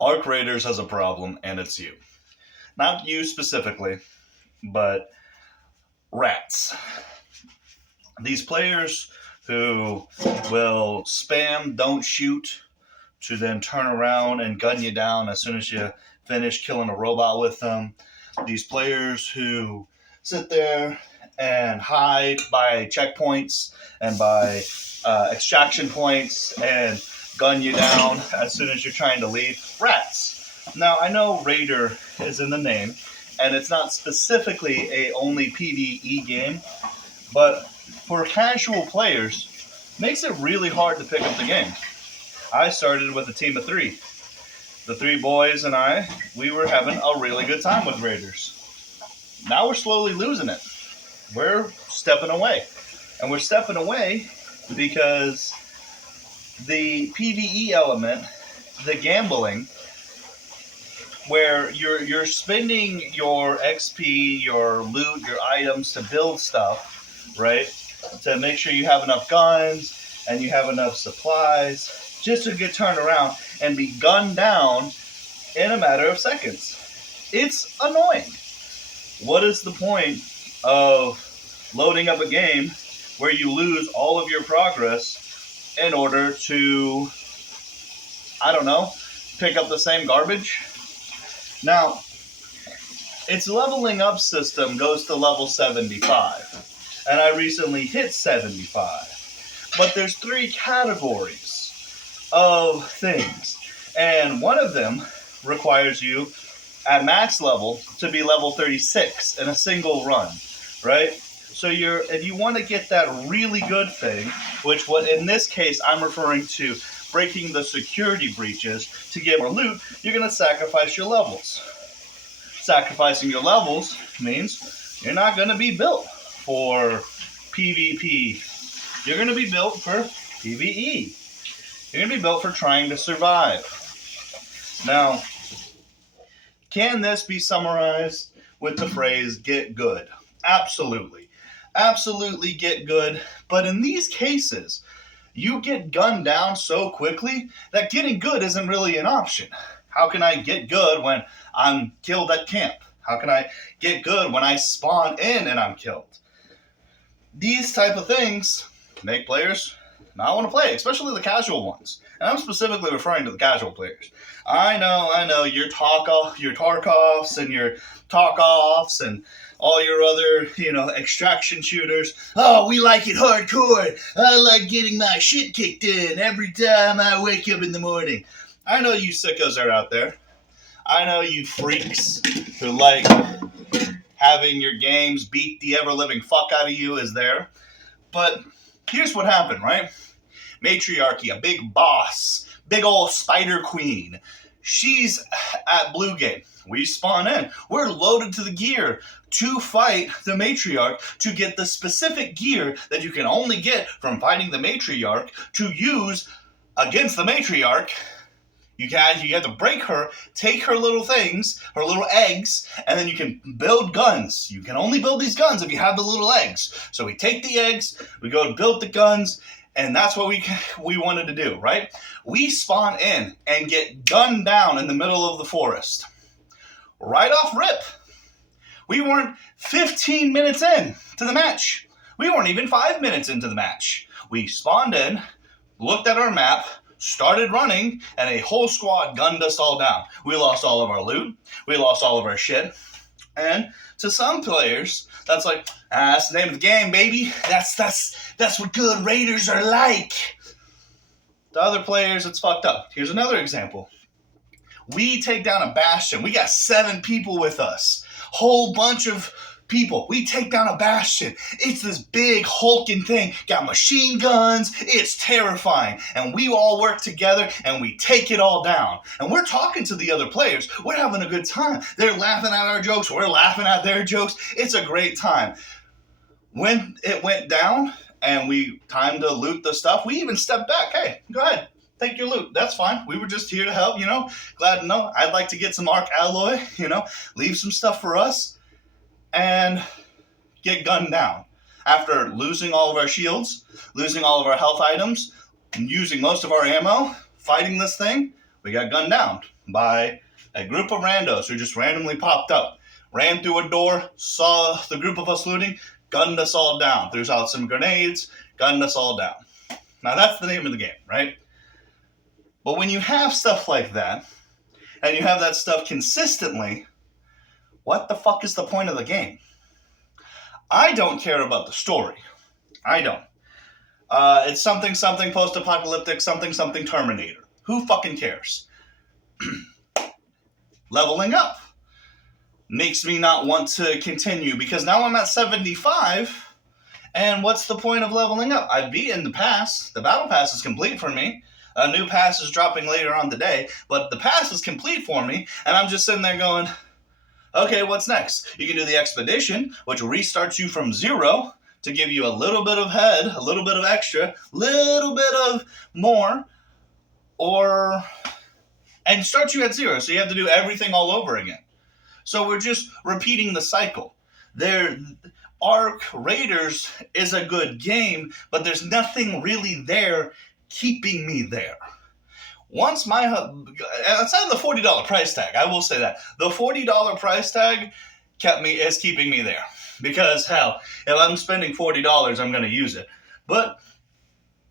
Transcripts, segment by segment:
Ark Raiders has a problem, and it's you. Not you specifically, but rats. These players who will spam don't shoot to then turn around and gun you down as soon as you finish killing a robot with them. These players who sit there and hide by checkpoints and by extraction points and gun you down as soon as you're trying to leave. Rats. Now, I know Raider is in the name, and it's not specifically a only PvE game, but for casual players, makes it really hard to pick up the game. I started with a team of three. The three boys and I, we were having a really good time with Raiders. Now we're slowly losing it. We're stepping away. And we're stepping away because the PvE element, the gambling, where you're spending your XP, your loot, your items to build stuff, right? To make sure you have enough guns and you have enough supplies, just to get turned around and be gunned down in a matter of seconds. It's annoying. What is the point of loading up a game where you lose all of your progress in order to, I don't know, pick up the same garbage? Now, its leveling up system goes to level 75, and I recently hit 75. But there's three categories of things, and one of them requires you at max level to be level 36 in a single run, right? So if you want to get that really good thing, which what in this case I'm referring to breaking the security breaches to get more loot, you're going to sacrifice your levels. Sacrificing your levels means you're not going to be built for PvP. You're going to be built for PvE. You're going to be built for trying to survive. Now, can this be summarized with the phrase, get good? Absolutely. Absolutely get good. But in these cases, you get gunned down so quickly that getting good isn't really an option. How can I get good when I'm killed at camp? How can I get good when I spawn in and I'm killed? These type of things make players not want to play, especially the casual ones. And I'm specifically referring to the casual players. I know, your Tarkovs and your Tarkovs and all your other, extraction shooters. Oh, we like it hardcore. I like getting my shit kicked in every time I wake up in the morning. I know you sickos are out there. I know you freaks who like having your games beat the ever-living fuck out of you is there. But here's what happened, right? Matriarchy, a big boss, big old spider queen. She's at Blue Game. We spawn in. We're loaded to the gear to fight the matriarch, to get the specific gear that you can only get from fighting the matriarch to use against the matriarch. You have to break her, take her little things, her little eggs, and then you can build guns. You can only build these guns if you have the little eggs. So we take the eggs, we go to build the guns, and that's what we wanted to do, right? We spawn in and get gunned down in the middle of the forest. Right off rip. We weren't 15 minutes in to the match. We weren't even 5 minutes into the match. We spawned in, looked at our map, started running, and a whole squad gunned us all down. We lost all of our loot. We lost all of our shit. And to some players, that's like, that's the name of the game, baby. That's what good Raiders are like. To other players, it's fucked up. Here's another example. We take down a bastion. We got 7 people with us. Whole bunch of people. We take down a bastion. It's this big hulking thing. Got machine guns. It's terrifying. And we all work together and we take it all down. And we're talking to the other players. We're having a good time. They're laughing at our jokes. We're laughing at their jokes. It's a great time. When it went down and time to loot the stuff, we even stepped back. Hey, go ahead. Take your loot. That's fine. We were just here to help, Glad to know. I'd like to get some Ark alloy, leave some stuff for us. And get gunned down. After losing all of our shields, losing all of our health items, and using most of our ammo, fighting this thing, We got gunned down by a group of randos who just randomly popped up, ran through a door, saw the group of us looting, gunned us all down, threw out some grenades, gunned us all down. Now that's the name of the game, right? But when you have stuff like that, and you have that stuff consistently, what the fuck is the point of the game? I don't care about the story. I don't. It's something post-apocalyptic, something Terminator. Who fucking cares? Leveling up makes me not want to continue because now I'm at 75, and what's the point of leveling up? I've beaten the pass. The battle pass is complete for me. A new pass is dropping later on today, but the pass is complete for me, and I'm just sitting there going, okay, what's next? You can do the expedition, which restarts you from 0 to give you a little bit of head, a little bit of extra, little bit of more, and starts you at 0, so you have to do everything all over again. So we're just repeating the cycle. Ark Raiders is a good game, but there's nothing really there keeping me there. Once outside of the $40 price tag, I will say that the $40 price tag is keeping me there, because hell, if I'm spending $40, I'm going to use it. But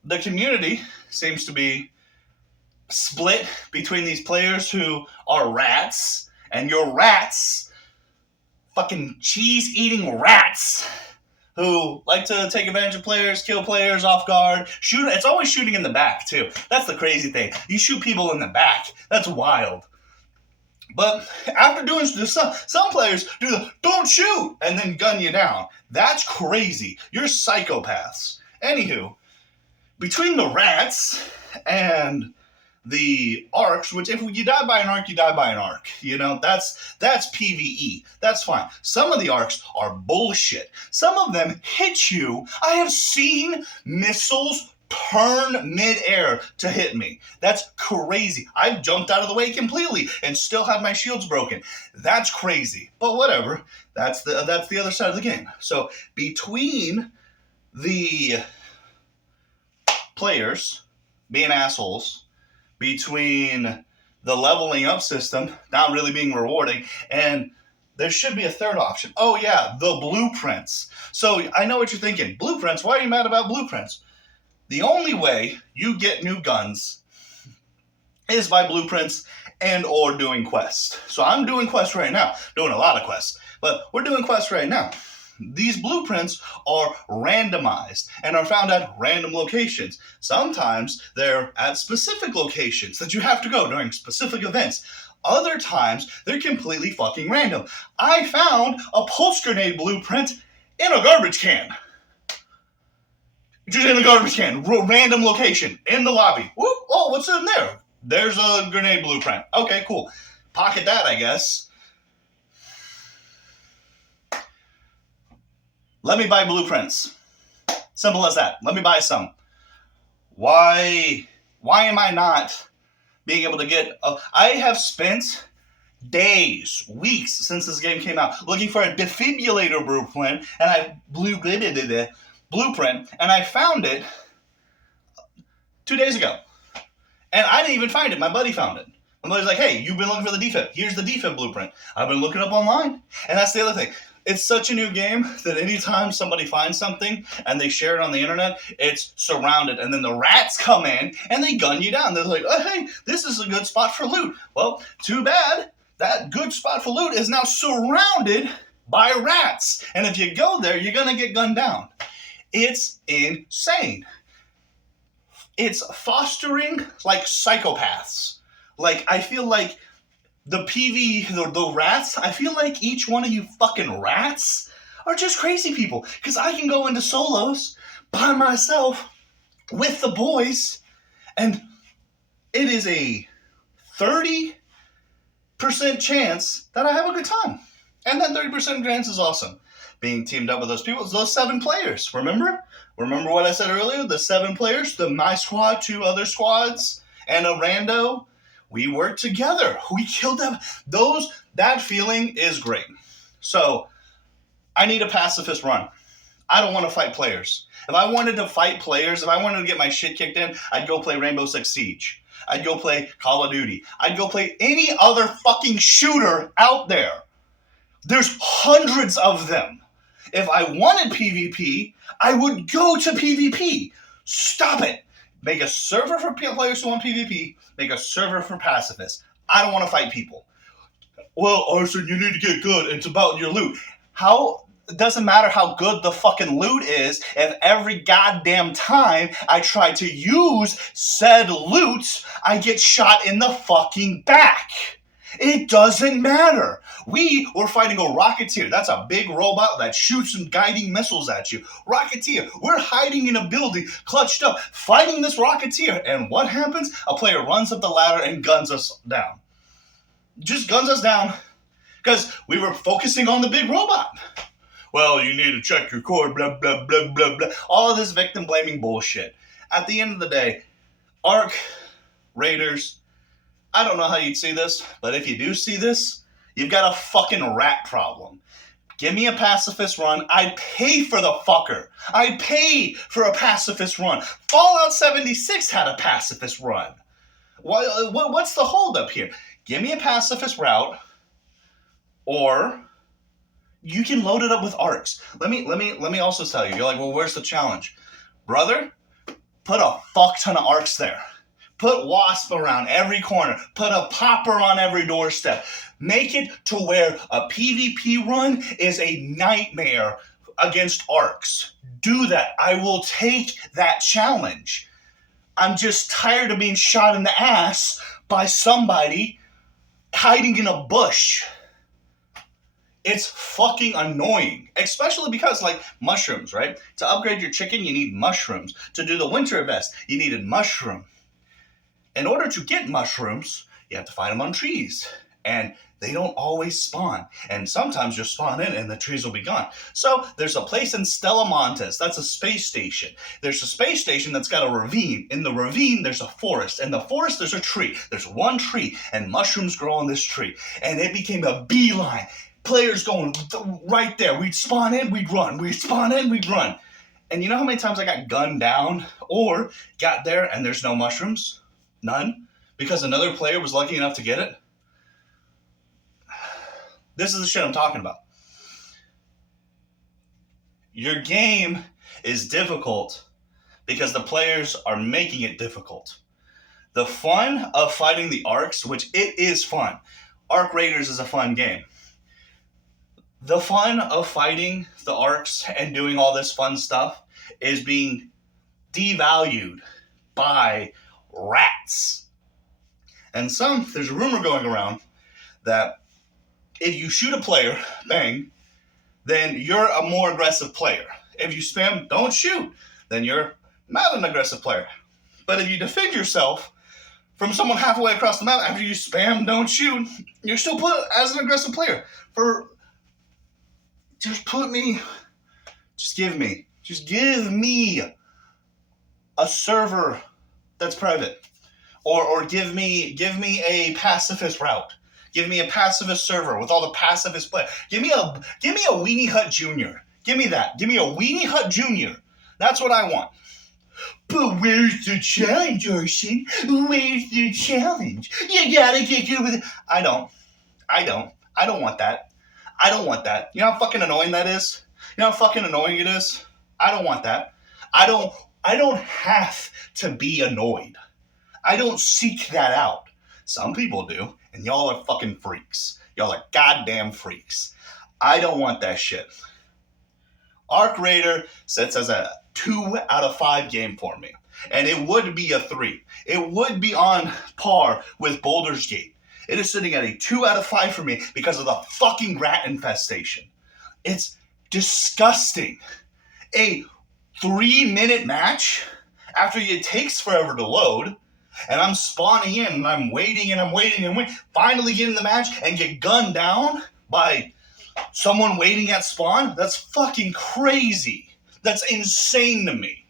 the community seems to be split between these players who are rats, and your rats, fucking cheese-eating rats, who like to take advantage of players, kill players off guard, shoot. It's always shooting in the back, too. That's the crazy thing. You shoot people in the back. That's wild. But after doing this, some players do the don't shoot and then gun you down. That's crazy. You're psychopaths. Anywho, between the rats and the arcs, which if you die by an arc, you die by an arc. You know, that's PvE. That's fine. Some of the arcs are bullshit. Some of them hit you. I have seen missiles turn mid-air to hit me. That's crazy. I've jumped out of the way completely and still had my shields broken. That's crazy. But whatever. That's the other side of the game. So between the players being assholes, between the leveling up system not really being rewarding, and there should be a third option. Oh yeah, the blueprints. So I know what you're thinking. Blueprints? Why are you mad about blueprints? The only way you get new guns is by blueprints and or doing quests. So I'm doing quests right now. Doing a lot of quests. But we're doing quests right now. These blueprints are randomized and are found at random locations. Sometimes they're at specific locations that you have to go during specific events. Other times, they're completely fucking random. I found a pulse grenade blueprint in a garbage can. Just in a garbage can. Random location. In the lobby. Whoop. Oh, what's in there? There's a grenade blueprint. Okay, cool. Pocket that, I guess. Let me buy blueprints. Simple as that. Let me buy some. Why am I not being able to get... I have spent days, weeks since this game came out looking for a defibrillator blueprint, and and I found it 2 days ago. And I didn't even find it. My buddy found it. My buddy's like, hey, you've been looking for the defib. Here's the defib blueprint. I've been looking up online. And that's the other thing. It's such a new game that anytime somebody finds something and they share it on the internet, it's surrounded. And then the rats come in and they gun you down. They're like, oh, hey, this is a good spot for loot. Well, too bad. That good spot for loot is now surrounded by rats. And if you go there, you're going to get gunned down. It's insane. It's fostering like psychopaths. Like, I feel like the rats, I feel like each one of you fucking rats are just crazy people. Because I can go into solos by myself with the boys, and it is a 30% chance that I have a good time. And that 30% chance is awesome. Being teamed up with those people, those 7 players, remember? Remember what I said earlier? The 7 players, my squad, 2 other squads, and a rando. We worked together. We killed them. That feeling is great. So, I need a pacifist run. I don't want to fight players. If I wanted to fight players, if I wanted to get my shit kicked in, I'd go play Rainbow Six Siege. I'd go play Call of Duty. I'd go play any other fucking shooter out there. There's hundreds of them. If I wanted PvP, I would go to PvP. Stop it. Make a server for players who want PvP. Make a server for pacifists. I don't want to fight people. Well, Arson, you need to get good. It's about your loot. It doesn't matter how good the fucking loot is if every goddamn time I try to use said loot, I get shot in the fucking back. It doesn't matter. We were fighting a Rocketeer. That's a big robot that shoots some guiding missiles at you. Rocketeer. We're hiding in a building, clutched up, fighting this Rocketeer. And what happens? A player runs up the ladder and guns us down. Just guns us down because we were focusing on the big robot. Well, you need to check your cord, blah, blah, blah, blah, blah. All of this victim-blaming bullshit. At the end of the day, Ark Raiders, I don't know how you'd see this, but if you do see this, you've got a fucking rat problem. Give me a pacifist run. I'd pay for the fucker. I'd pay for a pacifist run. Fallout 76 had a pacifist run. What's the holdup here? Give me a pacifist route, or you can load it up with arcs. Let me also tell you. You're like, well, where's the challenge? Brother, put a fuck ton of arcs there. Put wasp around every corner. Put a popper on every doorstep. Make it to where a PvP run is a nightmare against arcs. Do that. I will take that challenge. I'm just tired of being shot in the ass by somebody hiding in a bush. It's fucking annoying, especially because, like, mushrooms, right? To upgrade your chicken, you need mushrooms. To do the winter vest, you needed mushroom. In order to get mushrooms, you have to find them on trees. And they don't always spawn. And sometimes you'll spawn in and the trees will be gone. So there's a place in Stella Montes. That's a space station. There's a space station that's got a ravine. In the ravine, there's a forest. In the forest, there's a tree. There's one tree. And mushrooms grow on this tree. And it became a beeline. Players going right there. We'd spawn in, we'd run. We'd spawn in, we'd run. And you know how many times I got gunned down or got there and there's no mushrooms? None. Because another player was lucky enough to get it? This is the shit I'm talking about. Your game is difficult because the players are making it difficult. The fun of fighting the Arks, which it is fun. Ark Raiders is a fun game. The fun of fighting the Arks and doing all this fun stuff is being devalued by rats. And there's a rumor going around that if you shoot a player, bang, then you're a more aggressive player. If you spam, don't shoot, then you're not an aggressive player. But if you defend yourself from someone halfway across the map after you spam, don't shoot, you're still put as an aggressive player. Just give me a server that's private. Or give me a pacifist route. Give me a pacifist server with all the pacifist players. Give me a Weenie Hut Jr. Give me that. Give me a Weenie Hut Jr. That's what I want. But where's the challenge, Arson? Where's the challenge? You gotta get good with it. I don't want that. I don't want that. You know how fucking annoying that is? You know how fucking annoying it is? I don't want that. I don't have to be annoyed. I don't seek that out. Some people do, and y'all are fucking freaks. Y'all are goddamn freaks. I don't want that shit. Ark Raider sits as a 2 out of 5 game for me. And it would be a 3. It would be on par with Baldur's Gate. It is sitting at a 2 out of 5 for me because of the fucking rat infestation. It's disgusting. A 3-minute match after it takes forever to load, and I'm spawning in and I'm waiting and I'm waiting and waiting, finally get in the match and get gunned down by someone waiting at spawn? That's fucking crazy. That's insane to me.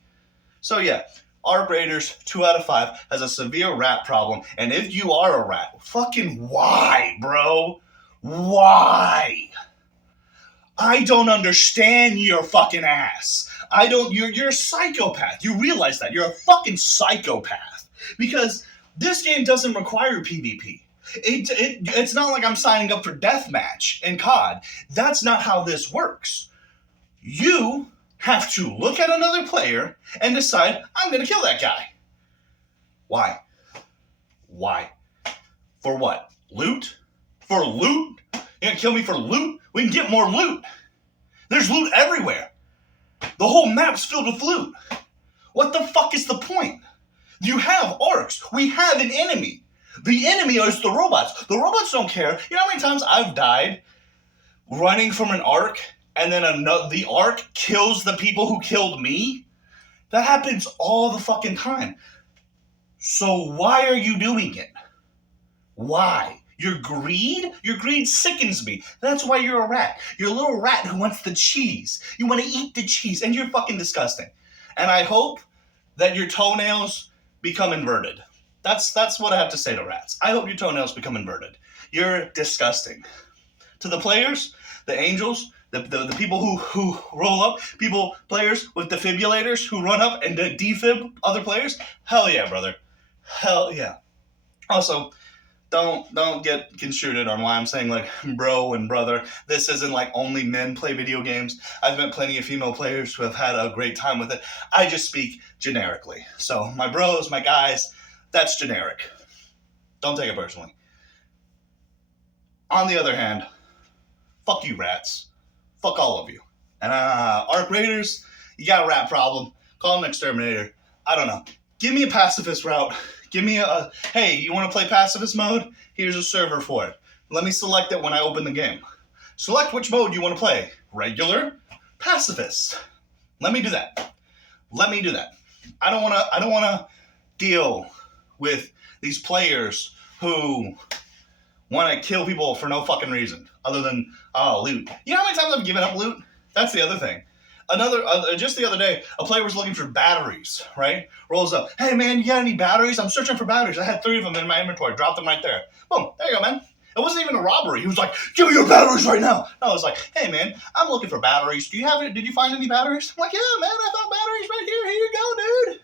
So yeah, Ark Raiders, 2 out of 5, has a severe rat problem. And if you are a rat, fucking why, bro? Why? I don't understand your fucking ass. You're a psychopath. You realize that. You're a fucking psychopath. Because This game doesn't require PvP. It's not like I'm signing up for deathmatch in COD. That's not how this works. You have to look at another player and decide, I'm going to kill that guy. Why? Why? For what? Loot? For loot? You're going to kill me for loot? We can get more loot. There's loot everywhere. The whole map's filled with loot. What the fuck is the point? You have arcs. We have an enemy. The enemy is the robots. The robots don't care. You know how many times I've died running from an arc and then the arc kills the people who killed me? That happens all the fucking time. So why are you doing it? Why? Your greed? Your greed sickens me. That's why you're a rat. You're a little rat who wants the cheese. You want to eat the cheese, and you're fucking disgusting. And I hope that your toenails become inverted. That's what I have to say to rats. I hope your toenails become inverted. You're disgusting. To the players, the angels, the people who roll up, players with defibrillators who run up and defib other players, hell yeah, brother. Hell yeah. Also, don't get construed on why I'm saying like bro and brother. This isn't like only men play video games. I've met plenty of female players who have had a great time with it. I just speak generically. So my bros, my guys, that's generic. Don't take it personally. On the other hand, fuck you rats. Fuck all of you. And Ark Raiders, you got a rat problem. Call an exterminator. I don't know. Give me a pacifist route. Give me hey, you want to play pacifist mode? Here's a server for it. Let me select it when I open the game. Select which mode you want to play. Regular, pacifist. Let me do that. I don't want to deal with these players who want to kill people for no fucking reason other than loot. You know how many times I've given up loot? That's the other thing. Just the other day, a player was looking for batteries, right? Rolls up. Hey, man, you got any batteries? I'm searching for batteries. I had 3 of them in my inventory. Dropped them right there. Boom. There you go, man. It wasn't even a robbery. He was like, give me your batteries right now. I was like, hey, man, I'm looking for batteries. Do you have it? Did you find any batteries? I'm like, yeah, man, I found batteries right here. Here you go, dude.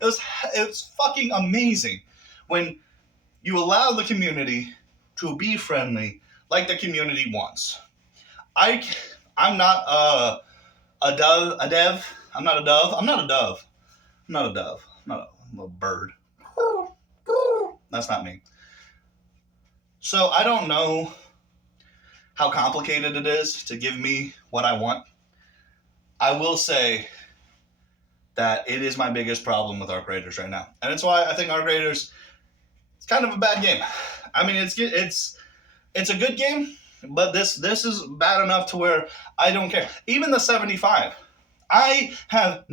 It was fucking amazing when you allow the community to be friendly like the community wants. I'm not a dev. I'm not a dove. I'm not a dove. I'm not a bird. That's not me. So I don't know how complicated it is to give me what I want. I will say that it is my biggest problem with Ark Raiders right now. And it's why I think Ark Raiders is kind of a bad game. I mean, it's a good game, but this is bad enough to where I don't care. Even the 75. I have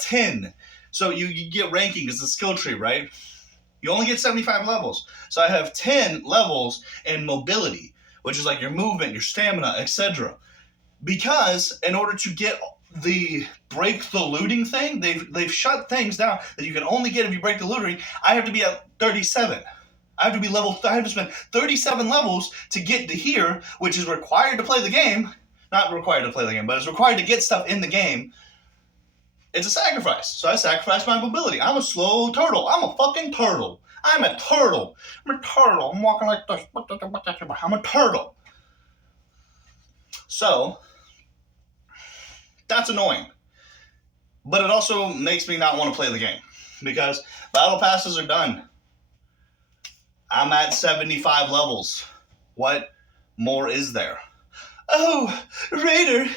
10. So you get ranking as a skill tree, right? You only get 75 levels. So I have 10 levels in mobility, which is like your movement, your stamina, etc. Because in order to get the break the looting thing, they've shut things down that you can only get if you break the looting. I have to be at 37. I have to spend 37 levels to get to here, which is required to play the game. Not required to play the game, but it's required to get stuff in the game. It's a sacrifice. So I sacrifice my mobility. I'm a slow turtle. I'm a fucking turtle. I'm a turtle. I'm walking like this. I'm a turtle. So that's annoying. But it also makes me not want to play the game. Because battle passes are done. I'm at 75 levels. What more is there? Oh, Raider,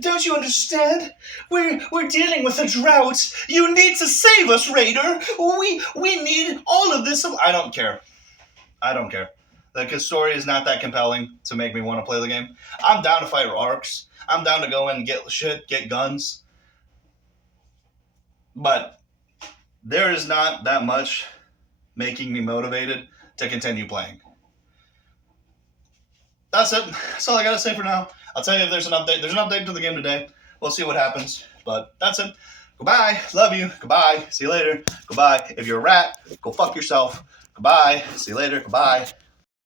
don't you understand? We're dealing with a drought. You need to save us, Raider. We need all of this. I don't care. The story is not that compelling to make me want to play the game. I'm down to fight arcs. I'm down to go in and get guns. But there is not that much making me motivated to continue playing. That's it. That's all I gotta say for now. I'll tell you if there's an update. There's an update to the game today. We'll see what happens. But that's it. Goodbye. Love you. Goodbye. See you later. Goodbye. If you're a rat, go fuck yourself. Goodbye. See you later. Goodbye.